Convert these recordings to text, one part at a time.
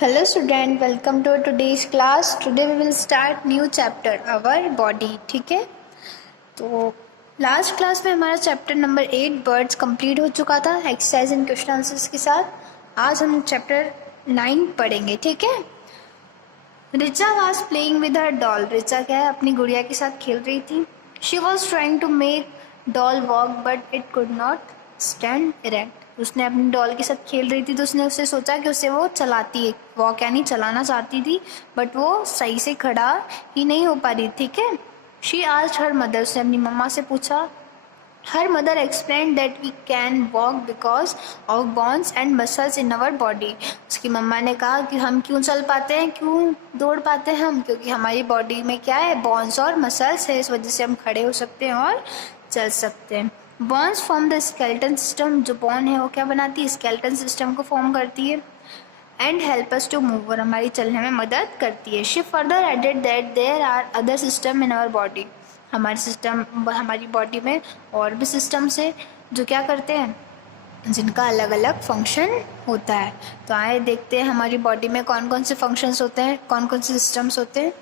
Hello student, welcome to today's class. Today we will start new chapter, our body. ठीक है, तो last class में हमारा chapter number 8 birds complete हो चुका था एक्सरसाइज एंड क्वेश्चन आंसर्स के साथ। आज हम चैप्टर 9 पढ़ेंगे। ठीक है, Richa was playing with her doll. Richa क्या है, अपनी गुड़िया के साथ खेल रही थी। She was trying to make doll walk but it could not stand erect. उसने अपनी डॉल के साथ खेल रही थी तो उसने उससे सोचा कि उससे वो चलाती है, वॉक यानी चलाना चाहती थी, बट वो सही से खड़ा ही नहीं हो पा रही। ठीक है, शी आस्क्ड हर मदर। उसने अपनी मम्मा से पूछा। Her mother explain that we can walk because of bones and muscles in our body. उसकी मम्मा ने कहा कि हम क्यों चल पाते हैं, क्यों दौड़ पाते हैं हम, क्योंकि हमारी बॉडी में क्या है, बोन्स और मसल्स है, इस वजह से हम खड़े हो सकते हैं और चल सकते हैं। Bones form the skeleton system. जो बोन है वो क्या बनाती है, स्केलेटन सिस्टम को फॉर्म करती है। And help us to move, और हमारी चलने में मदद करती है। She further added that there are other system in our body. हमारी बॉडी में और भी सिस्टम्स है जो क्या करते हैं, जिनका अलग अलग फंक्शन होता है। तो आए देखते हैं हमारी बॉडी में कौन कौन से फंक्शंस होते हैं, कौन कौन से सिस्टम्स होते हैं।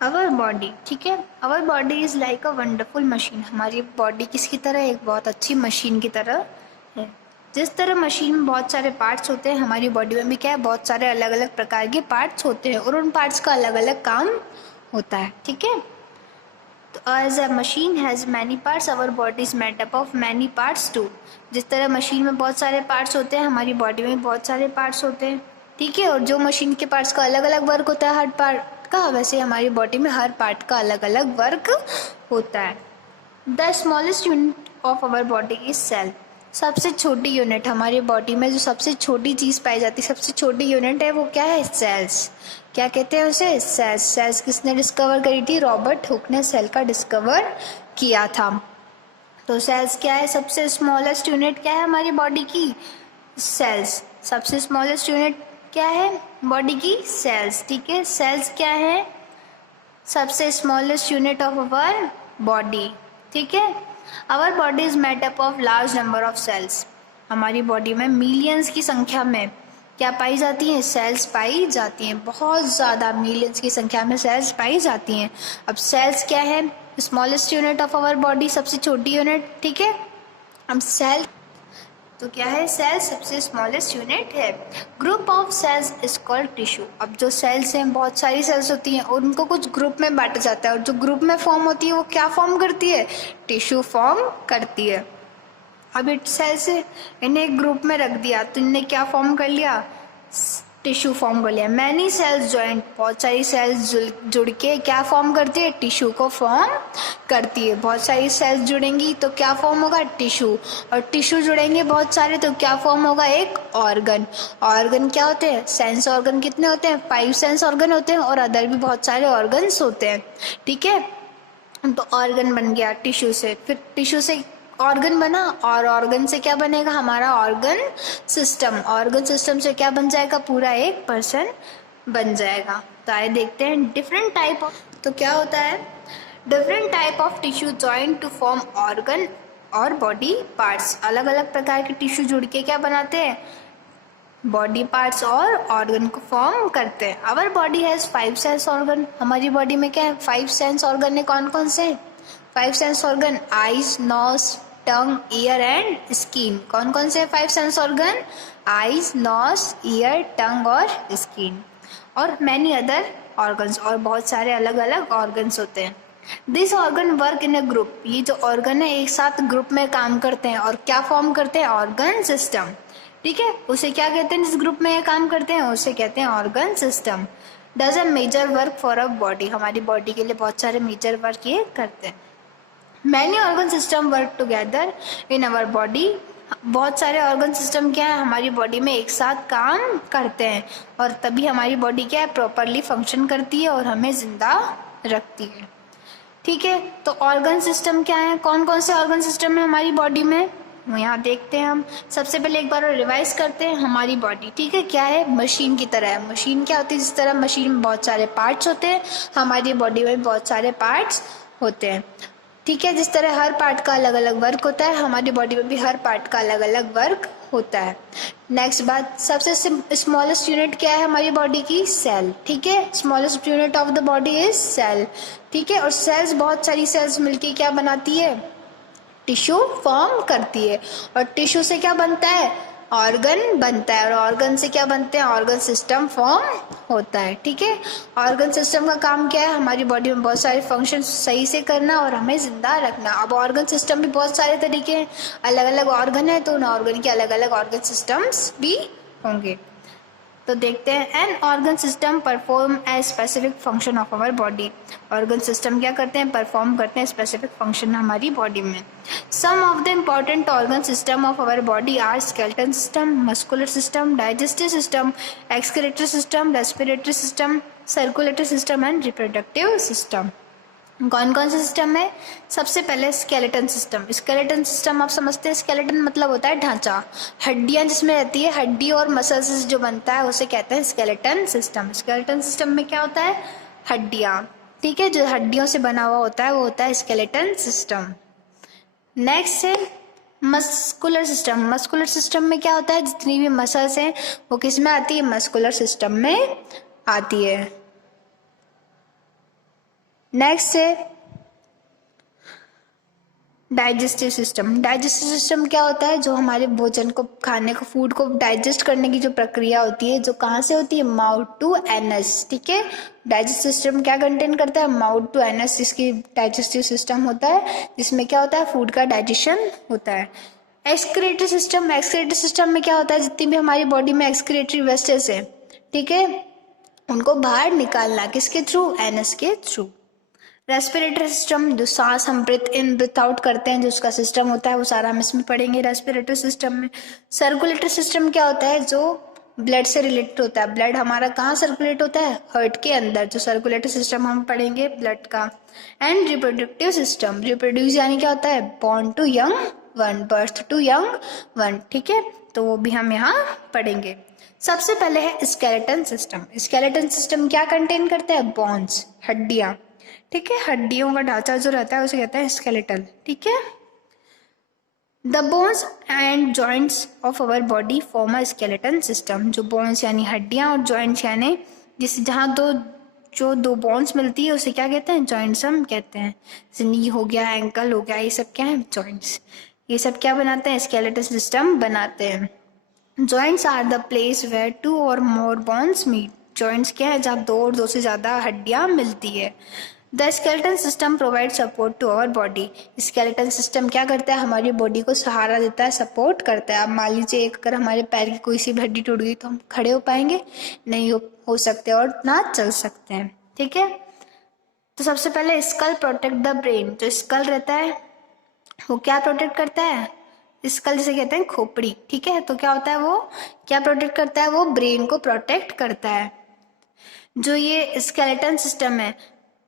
आवर बॉडी, ठीक है, our body is like a wonderful machine. हमारी बॉडी किसकी तरह, एक बहुत अच्छी मशीन की तरह है। जिस तरह मशीन में बहुत सारे पार्ट्स होते हैं, हमारी बॉडी में भी क्या है, बहुत सारे अलग अलग प्रकार के पार्ट्स होते हैं और उन पार्ट्स का अलग अलग काम होता है। ठीक है, तो as a machine has many parts, our body is made up of many parts too. जिस तरह मशीन में बहुत सारे पार्ट्स होते हैं, हमारी बॉडी में बहुत सारे पार्ट्स होते हैं। ठीक है, और जो मशीन के पार्ट्स का अलग अलग वर्क होता है हर पार्ट का, वैसे हमारी बॉडी में हर पार्ट का अलग अलग वर्क होता है। The smallest unit of our body is cell. सबसे छोटी यूनिट हमारी बॉडी में, जो सबसे छोटी चीज़ पाई जाती है, सबसे छोटी यूनिट है, वो क्या है, सेल्स। क्या कहते हैं उसे, सेल्स। सेल्स किसने डिस्कवर करी थी, रॉबर्ट हुक ने सेल का डिस्कवर किया था। तो सेल्स क्या है, सबसे स्मॉलेस्ट यूनिट क्या है हमारी बॉडी की, सेल्स। सबसे स्मॉलेस्ट यूनिट क्या है बॉडी की, सेल्स। ठीक है, सेल्स क्या है, सबसे smallest unit of our body. ठीक है, our body is made up of large number of cells. हमारी बॉडी में मिलियंस की संख्या में क्या पाई जाती हैं, सेल्स पाई जाती हैं। बहुत ज़्यादा मिलियंस की संख्या में सेल्स पाई जाती हैं। अब सेल्स क्या है, smallest unit of our body, सबसे छोटी यूनिट। ठीक है, अब सेल तो क्या है, सेल सबसे स्मॉलेस्ट यूनिट है। Group of cells is called tissue. अब जो सेल्स हैं, बहुत सारी सेल्स होती हैं और उनको कुछ ग्रुप में बांटा जाता है, और जो ग्रुप में फॉर्म होती है वो क्या फॉर्म करती है, टिश्यू फॉर्म करती है। अब इट सेल्स इन्हें एक ग्रुप में रख दिया तो इनने क्या फॉर्म कर लिया, टिश्यू फॉर्म कर लिया। मैनी सेल्स जॉइंट, बहुत सारी सेल्स जुड़ के क्या फॉर्म करती है, टिश्यू को फॉर्म करती है। बहुत सारी सेल्स जुड़ेंगी तो क्या फॉर्म होगा, टिश्यू। और टिश्यू जुड़ेंगे बहुत सारे तो क्या फॉर्म होगा, एक ऑर्गन। ऑर्गन क्या होते हैं, सेंस ऑर्गन कितने होते हैं, 5 सेंस ऑर्गन होते हैं, और अदर भी बहुत सारे ऑर्गन्स होते हैं। ठीक है, तो ऑर्गन बन गया टिश्यू से, फिर टिश्यू से ऑर्गन बना, और ऑर्गन से क्या बनेगा हमारा ऑर्गन सिस्टम। ऑर्गन सिस्टम से क्या बन जाएगा, पूरा एक पर्सन बन जाएगा। तो आइए देखते हैं डिफरेंट टाइप ऑफ, तो क्या होता है, different type of tissue joint to form organ और बॉडी पार्ट्स। अलग अलग प्रकार के टिश्यू जुड़ के क्या बनाते हैं, बॉडी पार्ट्स और ऑर्गन को फॉर्म करते हैं। Our body has 5 sense organ. हमारी बॉडी में क्या है, 5 सेंस ऑर्गन है। कौन कौन से, 5 sense organ, eyes, nose, tongue, ear and skin. कौन कौन से 5 sense organ, eyes, nose, ear, tongue और स्किन, और मैनी अदर ऑर्गन्स, और बहुत सारे अलग अलग ऑर्गन्स होते हैं। This organ work in a group. ये जो ऑर्गन है एक साथ ग्रुप में काम करते हैं और क्या फॉर्म करते हैं, ऑर्गन सिस्टम। ठीक है, उसे क्या कहते हैं, जिस ग्रुप में ये काम करते हैं उसे कहते हैं organ system. Does a major work for a body. हमारी बॉडी के लिए बहुत सारे मेजर वर्क ये करते हैं। Many organ system work together in our body. बहुत सारे ऑर्गन सिस्टम क्या है, हमारी बॉडी में एक साथ काम करते हैं, और तभी हमारी बॉडी क्या है, प्रॉपरली फंक्शन करती है और हमें जिंदा रखती है। ठीक है, तो ऑर्गन सिस्टम क्या है, कौन कौन से ऑर्गन सिस्टम है हमारी बॉडी में, यहाँ देखते हैं हम। सबसे पहले एक बार रिवाइज करते हैं हमारी बॉडी। ठीक है, क्या है, मशीन की तरह है। मशीन क्या होती है, जिस तरह मशीन में बहुत सारे पार्ट्स होते हैं, हमारी बॉडी में बहुत सारे पार्ट्स होते हैं। ठीक है। जिस तरह हर पार्ट का अलग अलग वर्क होता है, हमारी बॉडी में भी हर पार्ट का अलग अलग वर्क होता है। नेक्स्ट बात, सबसे स्मॉलेस्ट यूनिट क्या है हमारी बॉडी की? सेल। ठीक है, smallest unit of the body is cell. ठीक है, और सेल्स, बहुत सारी सेल्स मिलके क्या बनाती है? टिश्यू फॉर्म करती है। और टिश्यू से क्या बनता है? ऑर्गन बनता है। और ऑर्गन से क्या बनते हैं? ऑर्गन सिस्टम फॉर्म होता है। ठीक है, ऑर्गन सिस्टम का काम क्या है? हमारी बॉडी में बहुत सारे फंक्शन सही से करना और हमें जिंदा रखना। अब ऑर्गन सिस्टम भी बहुत सारे तरीके हैं, अलग अलग ऑर्गन है, तो उन ऑर्गन के अलग अलग ऑर्गन सिस्टम्स भी होंगे। तो देखते हैं, an organ system perform a specific function of our body. Organ system क्या करते हैं? परफॉर्म करते हैं स्पेसिफिक फंक्शन हमारी बॉडी में। Some of the important organ system of our body are skeleton system, muscular system, digestive system, excretory system, respiratory system, circulatory system and reproductive system. कौन कौन से सिस्टम है? सबसे पहले स्केलेटन सिस्टम। स्केलेटन सिस्टम आप समझते हैं, स्केलेटन मतलब होता है ढांचा, हड्डियां जिसमें रहती है, हड्डी और मसल्स जो बनता है उसे कहते हैं स्केलेटन सिस्टम। स्केलेटन सिस्टम में क्या होता है? हड्डियां। ठीक है, जो हड्डियों से बना हुआ होता है वो होता है स्केलेटन सिस्टम। नेक्स्ट है मस्कुलर सिस्टम। मस्कुलर सिस्टम में क्या होता है? जितनी भी मसल्स हैं वो किस में आती है? मस्कुलर सिस्टम में आती है। नेक्स्ट है डाइजेस्टिव सिस्टम। डाइजेस्टिव सिस्टम क्या होता है? जो हमारे भोजन को, खाने को, फूड को डाइजेस्ट करने की जो प्रक्रिया होती है, जो कहाँ से होती है? Mouth to anus. ठीक है, डाइजेस्टिव सिस्टम क्या कंटेन करता है? माउथ टू एनस जिसकी डाइजेस्टिव सिस्टम होता है, जिसमें क्या होता है? फूड का डाइजेशन होता है। Excretory system. एक्सक्रीटरी सिस्टम में क्या होता है? जितनी भी हमारी बॉडी में एक्सक्रीटरी वेस्टेज है, ठीक है, उनको बाहर निकालना, किसके थ्रू? एनस के थ्रू। रेस्पिरेटरी सिस्टम, जो सांस हम ब्रीथ इन ब्रीथ आउट करते हैं, जो उसका सिस्टम होता है वो सारा हम इसमें पढ़ेंगे रेस्पिरेटरी सिस्टम में। सर्कुलेटरी सिस्टम क्या होता है? जो ब्लड से रिलेटेड होता है। ब्लड हमारा कहाँ सर्कुलेट होता है? हार्ट के अंदर, जो सर्कुलेटरी सिस्टम हम पढ़ेंगे ब्लड का। And reproductive system. रिप्रोड्यूस यानी क्या होता है? Born to young one, birth to young one. ठीक है, तो वो भी हम यहाँ पढ़ेंगे। सबसे पहले है स्केलेटन सिस्टम। स्केलेटन सिस्टम क्या कंटेन करता है? बोन्स, हड्डियां। ठीक है, हड्डियों का ढांचा जो रहता है उसे कहते हैं स्केलेटल। ठीक है, the bones and joints of our body form a skeleton system. जो बोन्स यानी हड्डियां और जॉइंट्स यानी जिस जहाँ दो बोन्स मिलती है उसे क्या कहते हैं? जॉइंट्स हम कहते हैं। जैसे नी हो गया, एंकल हो गया, ये सब क्या है? जॉइंट्स। ये सब क्या बनाते हैं? स्केलेटन सिस्टम बनाते हैं। Joints are the place where two or more bones meet. Joints क्या है? जहाँ दो और दो से ज्यादा हड्डियां मिलती है। The skeleton system provide support to our body. Skeleton system क्या करता है? हमारी बॉडी को सहारा देता है, सपोर्ट करता है। अब मान लीजिए अगर हमारे पैर की कोई सी भी हड्डी टूट गई तो हम खड़े हो पाएंगे? नहीं हो सकते और ना चल सकते हैं। ठीक है, तो सबसे पहले स्कल प्रोटेक्ट द ब्रेन। जो स्कल रहता है वो क्या प्रोटेक्ट करता है? स्कल जिसे कहते हैं खोपड़ी। ठीक है, तो क्या होता है? वो क्या प्रोटेक्ट करता है? वो ब्रेन को प्रोटेक्ट करता है। जो ये स्केलेटन सिस्टम है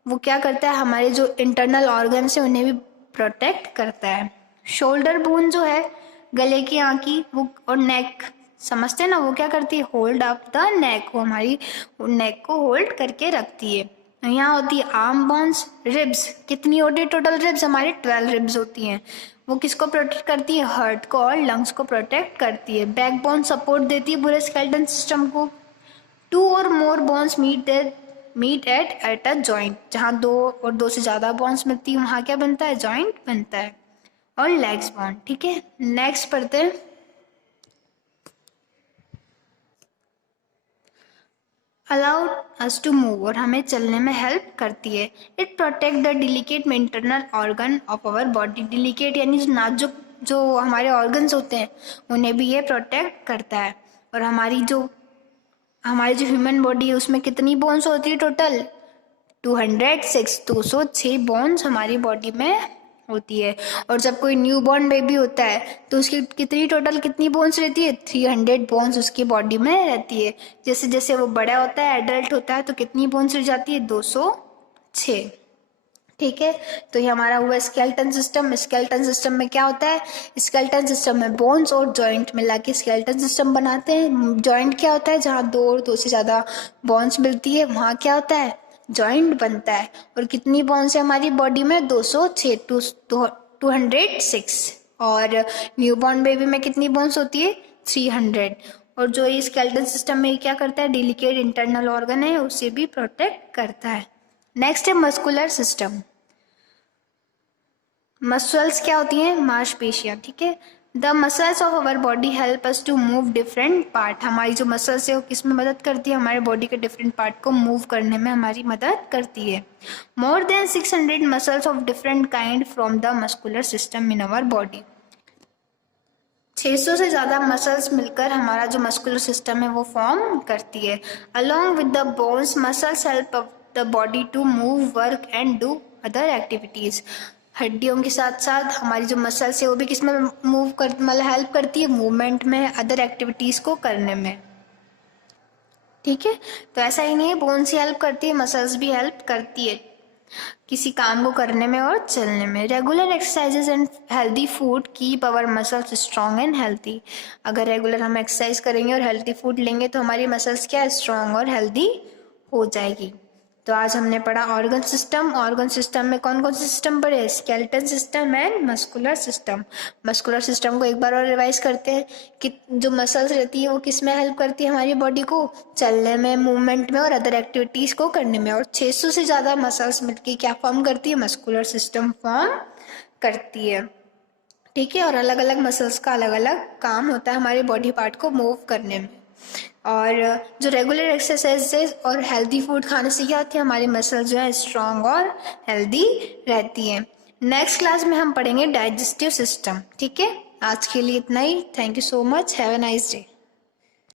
वो क्या करता है? हमारे जो इंटरनल ऑर्गन्स है उन्हें भी प्रोटेक्ट करता है। शोल्डर बोन जो है गले की, यहाँ की, वो और नेक समझते हैं ना, वो क्या करती है? Hold up the neck. वो हमारी नेक को होल्ड करके रखती है। यहाँ होती है आर्म बोन्स, रिब्स। कितनी होती है टोटल रिब्स? हमारे 12 रिब्स होती हैं। वो किसको प्रोटेक्ट करती है? हार्ट को और लंग्स को प्रोटेक्ट करती है। बैक बोन सपोर्ट देती है पूरे स्केलेटन सिस्टम को। Two or more bones meet at a joint. जहाँ दो और दो से ज्यादा बोन्स मिलती है वहाँ क्या बनता है? जॉइंट बनता है। और लेग्स बोन। ठीक है, नेक्स्ट पढ़ते हैं। अलाउ अस टू मूव, और हमें चलने में हेल्प करती है। It protect the delicate internal organ of our body. Delicate यानी जो नाजुक जो हमारे ऑर्गन्स होते हैं उन्हें भी ये प्रोटेक्ट करता है। और हमारी जो ह्यूमन बॉडी है उसमें कितनी बोन्स होती है टोटल? 206 बोन्स हमारी बॉडी में होती है। और जब कोई न्यू बॉर्न बेबी होता है तो उसकी कितनी बोन्स रहती है? 300 बोन्स उसकी बॉडी में रहती है। जैसे जैसे वो बड़ा होता है, एडल्ट होता है, तो कितनी बोन्स रह जाती है? 206। ठीक है, तो ये हमारा हुआ स्केलेटन सिस्टम। स्केलेटन सिस्टम में क्या होता है? स्केलेटन सिस्टम में बोन्स और जॉइंट मिला के स्केलेटन सिस्टम बनाते हैं। जॉइंट क्या होता है? जहाँ दो और दो से ज्यादा बोन्स मिलती है वहाँ क्या होता है? जॉइंट बनता है। और कितनी बोन्स है हमारी बॉडी में? 206, 206। और न्यूबॉर्न बेबी में कितनी बोन्स होती है? 300। और जो ये स्केलेटल सिस्टम में क्या करता है, डेलिकेट इंटरनल ऑर्गन है, उसे भी प्रोटेक्ट करता है। नेक्स्ट है मस्कुलर सिस्टम। मसल्स क्या होती हैं? मांसपेशियां, ठीक है। The muscles of our body help us to move different part. हमारी जो मसल्स है वो किस में मदद करती है? हमारे बॉडी के डिफरेंट पार्ट को मूव करने में हमारी मदद करती है। More than 600 muscles of different kind from the muscular system in our body. 600 से ज़्यादा मसल्स मिलकर हमारा जो मस्कुलर सिस्टम है वो फॉर्म करती है। Along with the bones muscles help the body to move, work and do other activities. हड्डियों के साथ साथ हमारी जो मसल्स है वो भी किस में मूव कर, मतलब हेल्प करती है मूवमेंट में, अदर एक्टिविटीज़ को करने में, ठीक है। तो ऐसा ही नहीं है बोन्स ही हेल्प करती है, मसल्स भी हेल्प करती है किसी काम को करने में और चलने में। Regular exercises and healthy food keep our muscles strong and healthy. अगर रेगुलर हम एक्सरसाइज करेंगे और हेल्दी फूड लेंगे तो हमारी मसल्स क्या स्ट्रॉन्ग और हेल्दी हो जाएगी। तो आज हमने पढ़ा ऑर्गन सिस्टम। ऑर्गन सिस्टम में कौन कौन से सिस्टम पढ़े? Skeletal system and muscular system. Muscular system को एक बार और रिवाइज करते हैं कि जो मसल्स रहती है वो किस में हेल्प करती है हमारी बॉडी को? चलने में, मूवमेंट में और अदर एक्टिविटीज को करने में। और 600 से ज़्यादा मसल्स मिलकर क्या फॉर्म करती है? मस्कुलर सिस्टम फॉर्म करती है, ठीक है। और अलग अलग मसल्स का अलग अलग काम होता है हमारे बॉडी पार्ट को मूव करने में। और जो रेगुलर एक्सरसाइजेज और हेल्दी फूड खाने से क्या होती है? हमारी मसल्स जो है स्ट्रांग और हेल्दी रहती हैं। नेक्स्ट क्लास में हम पढ़ेंगे डाइजेस्टिव सिस्टम, ठीक है। आज के लिए इतना ही। Thank you so much. Have a nice day.